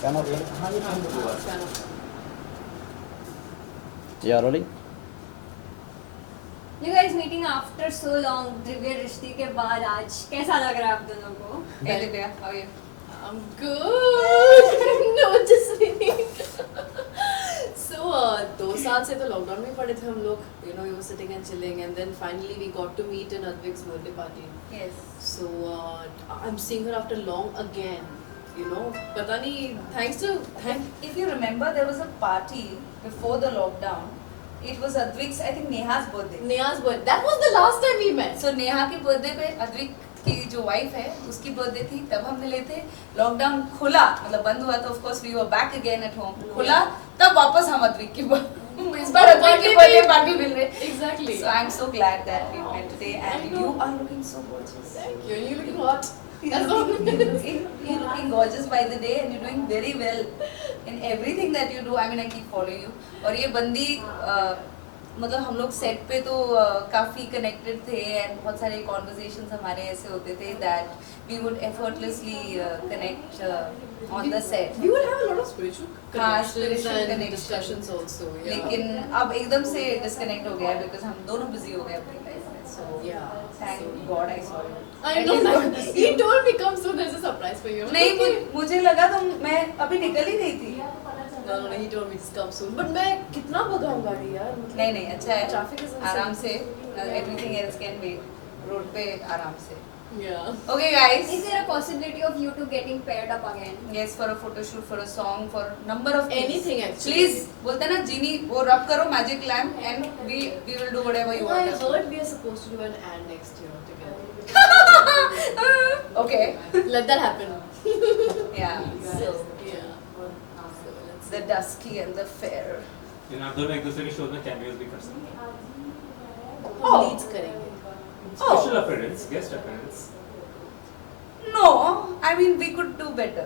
Fan of it? Fan of Yeah, rolling. You guys meeting after so long, Divya रिश्ते के बाद आज कैसा लग रहा है आप दोनों को? Hey Divya, how are you? I'm good. No, just kidding. So 2 साल से तो लॉकडाउन में पड़े थे हम लोग. You know, we were sitting and chilling, and then finally we got to meet in Advik's birthday party. Yes. So I'm seeing her after long again. You know, पता नहीं. If you remember, there was a party before the lockdown. It was Advik's, I think Neha's birthday. Neha's birthday. That was the last time we met. So Neha की birthday पे अद्विक की जो wife है उसकी birthday थी, तब हम मिले थे. लॉकडाउन खुला, मतलब बंद हुआ तो of course we were back again at home. खुला तब वापस हम अद्विक की इस बार अद्विक की बर्थडे पार्टी मिल रहे. Exactly. So I'm so glad that we met today, and you are looking so gorgeous. Thank you. You're looking hot. You're looking gorgeous by the day, and you're doing very well in everything that you do. I mean, I keep following you. और ये बंदी मतलब हम लोग set पे तो काफ़ी connected थे, एंड बहुत सारे कॉन्वर्सेशंस हमारे ऐसे होते थे that we would effortlessly connect on the set. We will have a lot of spiritual connections spiritual and connection. discussions also. Yeah. लेकिन अब एकदम से डिस्कनेक्ट हो गया है बिकॉज हम दोनों बिजी हो गए अपनी लाइफ में. सो Yeah. Thank God I saw you. I know that. He told me come soon. There's a surprise for you. नहीं, मुझे लगा तो मैं अभी निकल ही गई थी. No. He told me just come soon. But मैं कितना भगाऊं गाड़ी यार. नहीं अच्छा है. Traffic is insane. आराम से everything else can wait. Road पे आराम से. Yeah. Okay guys. Is there a possibility of you two getting paired up again? Yes, for a photo shoot, for a song, for number of things. Anything actually. Please, बोलते हैं ना जीनी वो रब करो magic lamp and we will do whatever you Oh, I want. heard we are supposed to do an ad next year together. Okay. Let that happen. Yeah. So Yeah. So let's. the dusky and the fair. इन आप दोनों एक दूसरे के show में cameos भी कर सकते हैं. हम leads करेंगे. Special appearance, guest appearance. No, I mean we could do better.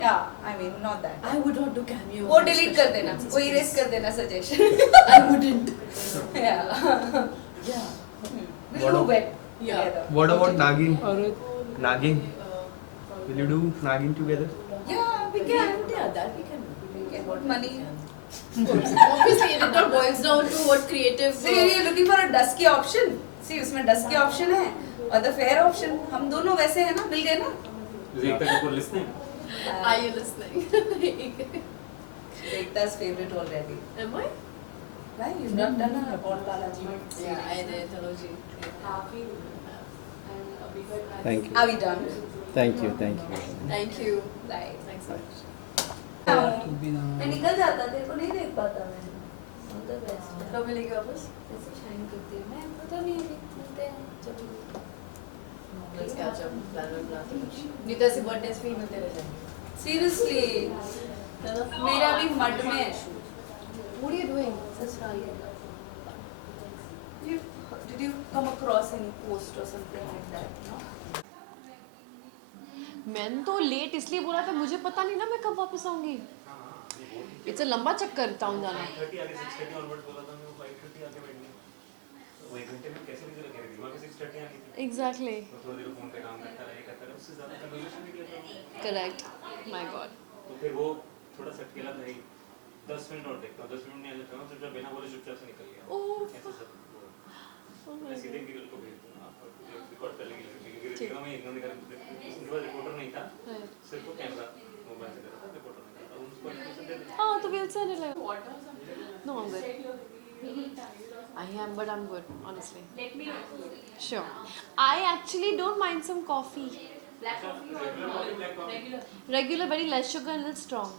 Yeah. I mean not that. I would not do cameo. वो delete कर देना, वो erase कर देना suggestion. I wouldn't. Yeah. Yeah. We'll do it Yeah. together. What about Nagin? Nagging. Will you do nagging together? Yeah, we can. Yeah, that we can do. We can put money. Obviously, it all boils down to what creative. See, you're looking for a dusky option. See, उसमें dusky option है और the fair option. हम दोनों वैसे हैं ना, मिल गए ना? Ekta Kapoor listening. Are you listening? Ekta's favorite already. Am I? Why? You've not done a Paul Balaji. Yeah, I did. Taloji. Thank you. Are we done? Thank you. Thank you. Thank you. Bye. Thanks so much. मैं निकल जाता, तेरे को नहीं देख पाता मैं. All the best. कब मिलेगी वापस? ऐसे shine करती है. मैं पता नहीं अभी मिलते हैं जब. Let's catch up. Plan में बनाते हैं कुछ. नहीं तो ऐसे birthdays पे ही मिलते रह जाएंगे. Seriously. मेरा भी मड में है shoot. What are you doing? ससुराल. Did you come across any post or something like that? No. मैंने तो लेट इसलिए बोला था, मुझे पता नहीं ना मैं कब वापस आऊंगी. इट्स अ लंबा चक्कर टाउन जाना. 30 आगे 6:30 ऑनवर्ड बोला था मैं, वो 5:30 आके बैठ गया. वो 1 घंटे में कैसे भी कह रही थी. वहां पे 6:30 आ गई थी. एग्जैक्टली. तो थोड़ी देर फोन पे काम करता रहा, उससे ज्यादा कन्वर्सेशन भी किया था. करेक्ट. My God. तो फिर वो थोड़ा सटकेला था. 10 मिनट और देखता हूं, 10 मिनट नहीं आने लगा, चुपचाप बिना बोले चुपचाप से निकल गया. ओह. ऐसे सब मैं सीधे गिरल को भेज दूंगा. आप रिकॉर्ड कर लेंगे क्योंकि गिरल में इग्नोर नहीं कर. उनके पास रिकॉर्डर नहीं था, सिर्फ वो कैमरा मोबाइल से कर रहा था, रिकॉर्डर नहीं था. उनको इन्फॉर्मेशन दे देना. हाँ तो we'll send it like. No, I'm good. I am, but I'm good, honestly. Let me know. Sure. I actually don't mind some coffee. Black coffee or black coffee regular? Regular, very less sugar and a little strong.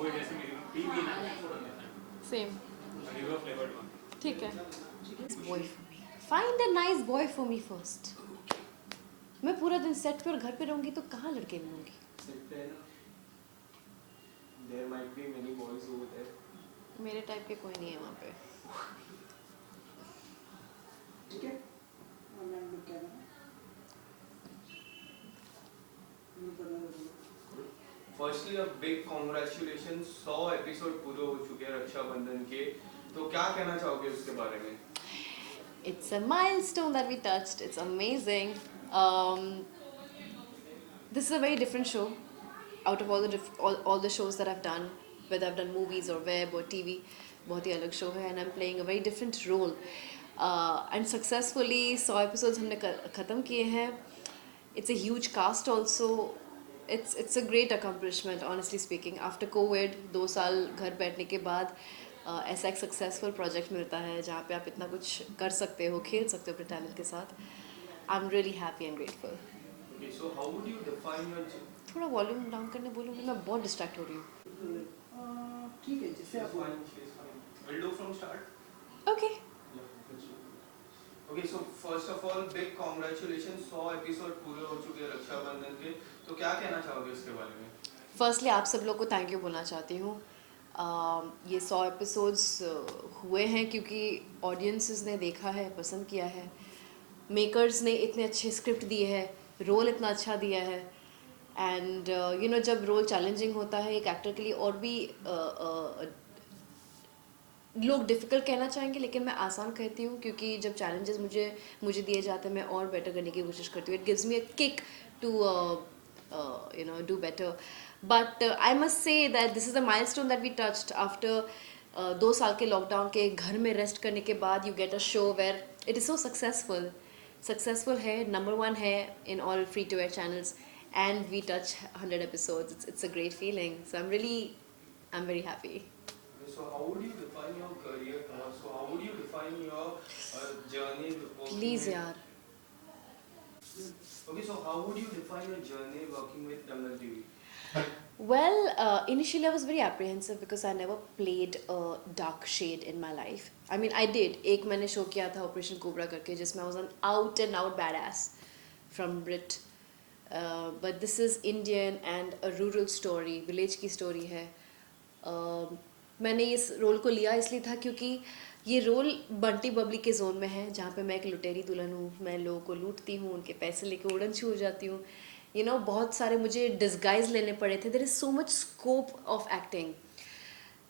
वो जैसे मेरी T भी ना थोड़ा देना. Same. River flavoured one. ठीक है. Boy for me. Find a nice boy for me first. मैं पूरा दिन सेट पे और घर पे रहूंगी तो कहाँ लड़के मिलूंगी. There might be many boys over there. मेरे टाइप के कोई नहीं है वहाँ पे. ठीक है. Firstly, a big congratulations. 100 episode पूरे हो चुके हैं रक्षाबंधन के. तो क्या कहना चाहोगे उसके बारे में? It's a milestone that we touched. It's amazing. This is a very different show. out of all the shows that I've done, whether I've done movies or web or TV, बहुत ही अलग show है, and I'm playing a very different role. And successfully 100 episodes हमने ख़त्म किए हैं. It's a huge cast also. It's a great accomplishment, honestly speaking. After COVID, 2 साल घर बैठने के बाद ऐसा एक सक्सेसफुल प्रोजेक्ट मिलता है जहाँ पे आप इतना कुछ कर सकते हो, खेल सकते हो अपने टैलेंट के साथ. I am really happy and grateful. Okay, so how would you define your थोड़ा वॉल्यूम डाउन करने बोलूँगी, मैं बहुत डिस्ट्रैक्ट हो रही हूँ. ठीक है जैसे आप She's fine. We'll do from start. Okay. Okay, so first of all, big congratulations. 100 episode पूरे हो चुके हैं रक्षाबंधन के. तो क्या कहना चाहोगे इसके बारे में? फर्स्टली आप सब लोग को थैंक यू बोलना चाहती हूँ. ये 100 एपिसोड्स हुए हैं क्योंकि ऑडियंसेस ने देखा है, पसंद किया है, मेकर्स ने इतने अच्छे स्क्रिप्ट दिए हैं, रोल इतना अच्छा दिया है. एंड यू नो जब रोल चैलेंजिंग होता है एक एक्टर के लिए, और भी लोग डिफ़िकल्ट कहना चाहेंगे लेकिन मैं आसान कहती हूँ क्योंकि जब चैलेंजेस मुझे दिए जाते हैं मैं और बेटर करने की कोशिश करती हूँ. It gives me a kick to you know do better. But I must say that this is a milestone that we touched after 2 साल के लॉकडाउन के घर में रेस्ट करने के बाद. You get a show where it is so successful है, number 1 है in all free to air channels, and we touch 100 episodes. It's a great feeling, so I'm very happy. Okay, so how would you define your career path? So how would you define your journey working Please with... यार. Okay, so how would you define your journey working with Dangal TV? Well, initially I was very apprehensive because I never played a dark shade in my life. I mean, I did. एक मैंने show किया था Operation Cobra करके जिसमें I was an out and out badass from Brit. But this is Indian and a rural story, village की story है. मैंने इस रोल को लिया इसलिए था क्योंकि ये रोल बंटी बबली के जोन में है जहाँ पे मैं एक लुटेरी दुल्हन हूँ. मैं लोगों को लूटती हूँ, उनके पैसे लेके उड़न छू हो जाती हूँ. You know, बहुत सारे मुझे डिस्गाइज लेने पड़े थे. There is so much scope of acting.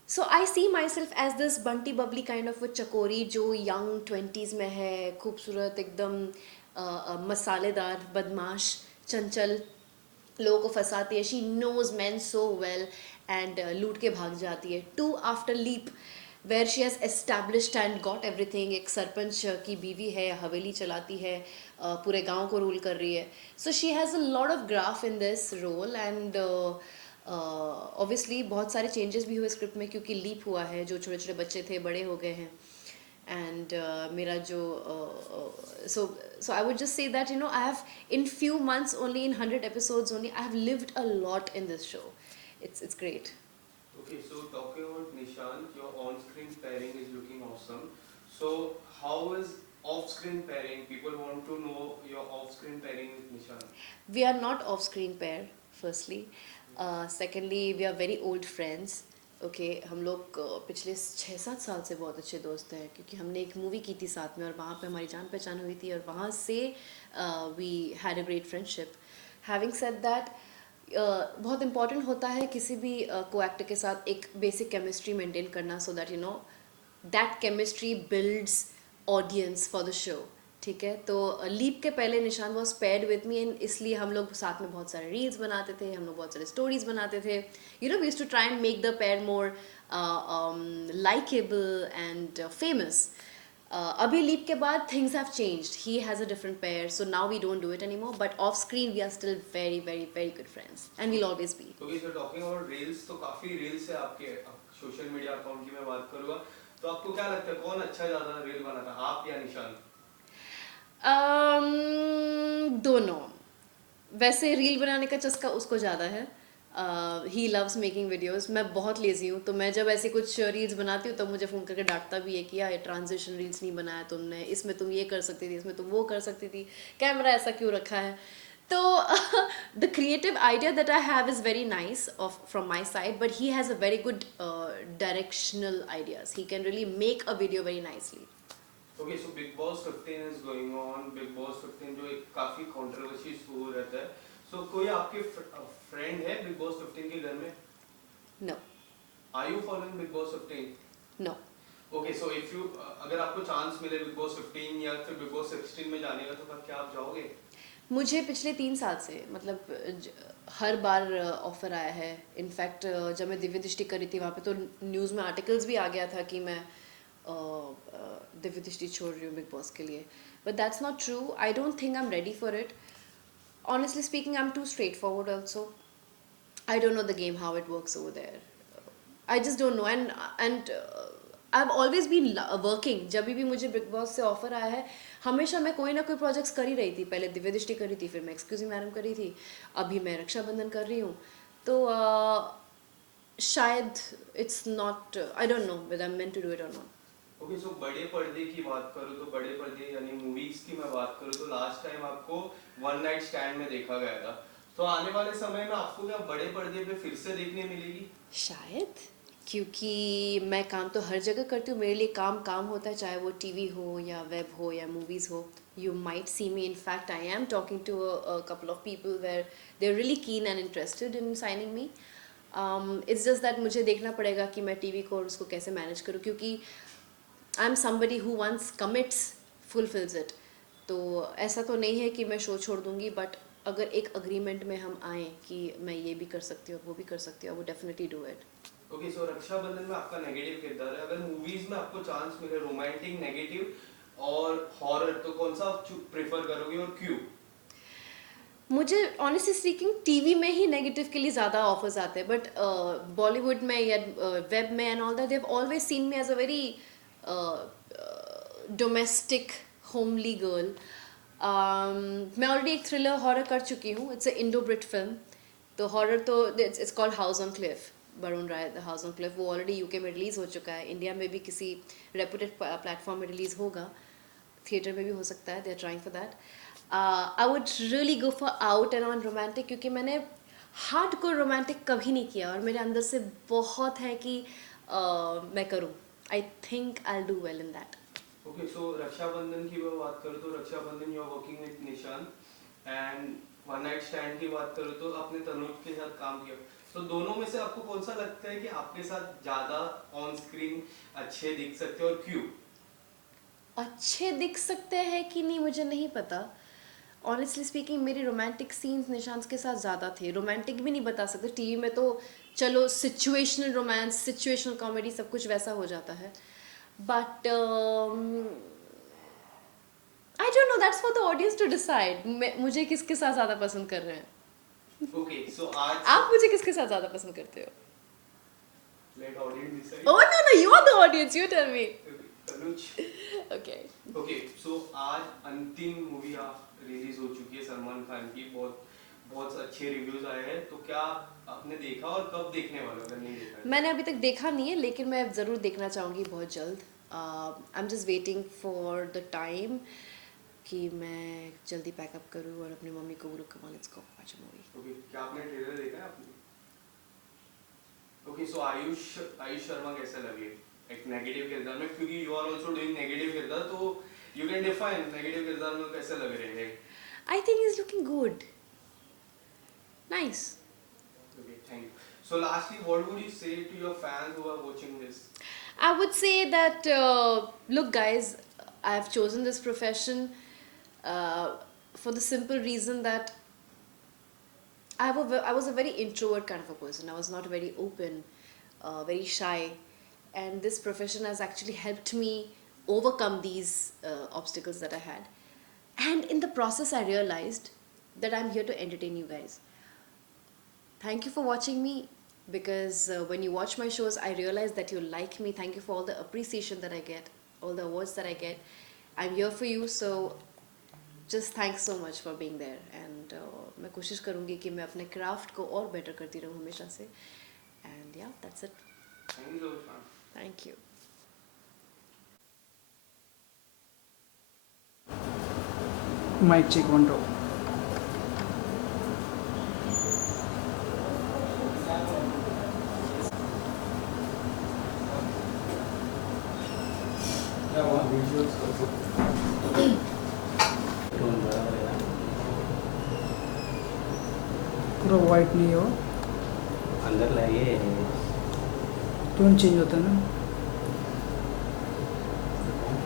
So I see myself as this Bunty Babli kind of a चकोरी जो young 20s में है, खूबसूरत एकदम मसालेदार, बदमाश, चंचल, लोगों को फंसाती है. She knows men so well and लूट के भाग जाती है. 2 after Leap where she has established and got everything. एक सरपंच की बीवी है, हवेली चलाती है, पूरे गांव को रूल कर रही है. So she has a lot of graph in this role and obviously बहुत सारे changes भी हुए स्क्रिप्ट में क्योंकि लीप हुआ है. जो छोटे छोटे बच्चे थे बड़े हो गए हैं. And मेरा जो so I would just say that you know I have in few months only, in 100 episodes only, I have lived a lot in this show. It's great. Okay, so talking about Nishant, your on-screen pairing is looking awesome. So how is off-screen pairing? People want to know your off-screen pairing with Nishant. We are not off-screen pair, firstly. Secondly, we are very old friends. Okay, हम लोग पिछले 6-7 साल से बहुत अच्छे दोस्त हैं क्योंकि हमने एक मूवी की थी साथ में और वहाँ पे हमारी जान पहचान हुई थी और वहाँ से we had a great friendship. Having said that, बहुत इम्पॉर्टेंट होता है किसी भी को एक्टर के साथ एक बेसिक केमिस्ट्री मेंटेन करना so that you know that chemistry builds audience for the show. ठीक है, तो लीप के पहले Nishant was paired with me and इसलिए हम लोग साथ में बहुत सारे रील्स बनाते थे, हम लोग बहुत सारे स्टोरीज बनाते थे. You know we used to try and make the pair more likeable and famous. अभी लीप के बाद things have changed. He has a different pair, so now we don't do it any more, but off screen we are still very very very good friends and we'll always be. Okay, so talking about reels, तो काफी reels है आपके social media account की मैं बात करूँगा. तो आपको क्या लगता है कौन अच्छा ज़्यादा रील बनाता है, आप या निशांत? दोनों. वैसे रील बनाने का चस्का उसको ज़्यादा है. He loves making videos. मैं बहुत लेज़ी हूँ तो मैं जब ऐसी कुछ रील्स बनाती हूँ तो मुझे फ़ोन करके डांटता भी है कि यार ट्रांजिशन रील्स नहीं बनाया तुमने, इसमें तुम ये कर सकती थी, इसमें तुम वो कर सकती थी, कैमरा ऐसा क्यों रखा है. तो the creative idea that I have is very nice of from my side, but he has a very good directional ideas. He can really make a video very nicely. Okay, so Big Boss 15 is going on. Big Boss 15 जो एक काफी controversy हो रहता है. So कोई आपके friend है Big Boss 15 के घर में? No. Are you following Big Boss 15? No. Okay, so if you अगर आपको चांस मिले Big Boss 15 या फिर Big Boss 16 में जाने का तो क्या आप जाओगे? मुझे पिछले 3 साल से मतलब हर बार ऑफ़र आया है. इनफैक्ट जब मैं दिव्य दृष्टि कर रही थी वहाँ पे तो न्यूज़ में आर्टिकल्स भी आ गया था कि मैं दिव्य दृष्टि छोड़ रही हूँ बिग बॉस के लिए. But that's not true. I don't think I am ready for it. Honestly speaking, I'm too straightforward also. I don't know the game, how it works over there. I just don't know. And I've always been working. जब भी मुझे big boss से offer आया है हमेशा मैं कोई ना कोई प्रोजेक्ट्स कर ही रही थी. पहले दिव्य दृष्टि कर रही थी, फिर मैं एक्सक्यूज़ मी मैडम कर रही थी, अभी मैं रक्षाबंधन कर रही हूँ. तो शायद it's not, I don't know whether I am meant to do it और नॉट. ओके, सो बड़े पर्दे की बात करूँ तो बड़े पर्दे यानी मूवीज की मैं बात करूँ तो लास्ट टाइम आपको वन नाइट स्टैंड में देखा गया था. तो आने वाले समय में आपको क्या बड़े पर्दे पे फिर से देखने मिलेगी? शायद, क्योंकि मैं काम तो हर जगह करती हूँ. मेरे लिए काम काम होता है, चाहे वो टीवी हो या वेब हो या मूवीज़ हो. You might see me, in fact I am talking to a couple of people where they are really keen and interested in signing me. It's just that मुझे देखना पड़ेगा कि मैं टीवी को और उसको कैसे मैनेज करूँ, क्योंकि I am somebody who once commits fulfills it. तो ऐसा तो नहीं है कि मैं शो छोड़ दूँगी, बट अगर एक अग्रीमेंट में हम आएँ कि मैं ये भी कर सकती हूँ और वो भी कर सकती हूँ, I would definitely do it. Okay, so Rakshabandhan में आपका नेगेटिव किरदार है. अगर मूवीज में आपको चांस मिले रोमांटिक, नेगेटिव और हॉरर, तो कौन सा आप प्रेफर करोगे और क्यों? मुझे ऑनेस्टली स्पीकिंग टीवी में ही नेगेटिव के लिए ज़्यादा ऑफर्स आते हैं, बट बॉलीवुड में या वेब में and all that they have always seen me as a very domestic homely girl. मैं ऑलरेडी एक थ्रिलर हॉरर कर चुकी हूँ. It's a Indo Brit film. तो हॉरर तो it's called house on cliff, Varun Rai the house on cliff. वो already UK में release हो चुका है. इंडिया में भी किसी रेपुटेड प्लेटफॉर्म में रिलीज़ होगा, थिएटर में भी हो सकता है. They are trying for that. I would really go for out and on romantic, क्योंकि मैंने हार्ड कोर रोमांटिक कभी नहीं किया और मेरे अंदर से बहुत है कि मैं करूँ. I think I will do well in that. Okay, so Rakshabandhan की मैं बात करूँ तो Rakshabandhan you are working with Nishan, and one night stand की बात करूँ तो आपने तनुज के साथ काम किया. तो दोनों में से आपको कौन सा लगता है कि आपके साथ ज़्यादा ऑन स्क्रीन अच्छे दिख सकते हैं और क्यों? अच्छे दिख सकते हैं कि नहीं मुझे नहीं पता. ऑनेस्टली स्पीकिंग मेरे रोमांटिक सीन्स निशांत के साथ ज़्यादा थे. रोमांटिक भी नहीं बता सकते. टीवी में तो चलो सिचुएशनल रोमांस, सिचुएशनल कॉमेडी सब कुछ वैसा हो जाता है. But I don't know, that's for the audience to decide. मुझे किसके साथ ज़्यादा पसंद कर रहे हैं. ओके, सो आज आप मुझे किसके साथ ज़्यादा पसंद करते हो? Let audience decide. Oh no, you are the audience. You tell me. Tanuj. Okay. Okay, so आज अंतिम मूवी रिलीज हो चुकी है सलमान खान की. बहुत अच्छे रिव्यूज आए हैं. तो क्या आपने देखा और कब देखने वाले हो अगर नहीं देखा है? मैंने अभी तक देखा नहीं है, लेकिन मैं ज़रूर देखना चाहूँगी बहुत जल्द. I am just waiting for the time कि मैं जल्दी पैकअप करूँ और अपनी मम्मी को बोलूँ come on let's go watch a movie. Okay, क्या आपने ट्रेलर देखा है आपने? ओके, सो आयुष शर्मा कैसे लगे एक नेगेटिव किरदार में, क्योंकि you are also doing negative किरदार, तो यू कैन डिफाइन नेगेटिव किरदार में कैसे लग रहे हैं? I think he is looking good. Nice. Okay, thank you. So lastly, what would you say to your fans who are watching this? I would say that look guys, I have chosen this profession for the simple reason that I was a very introvert kind of a person. I was not very open, very shy, and this profession has actually helped me overcome these obstacles that I had. And in the process I realized that I'm here to entertain you guys. Thank you for watching me, because when you watch my shows I realize that you like me. Thank you for all the appreciation that I get, all the awards that I get. I'm here for you, so just thanks so much for being there. And मैं कोशिश करूँगी कि मैं अपने craft को और better करती रहूँ हमेशा से. And yeah, that's it. Thank you so much, ma'am. Thank you. Mic check 1 2. पूरा वाइट नहीं हो, अंदर लगे टोन चेंज होता है ना.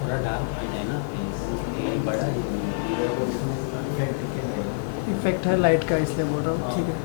थोड़ा डार्क है ना, ये बड़ा इफेक्ट है लाइट का, इसलिए बोल रहा हूँ. ठीक है.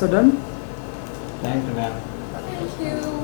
So done? Thank you, ma'am. Thank you.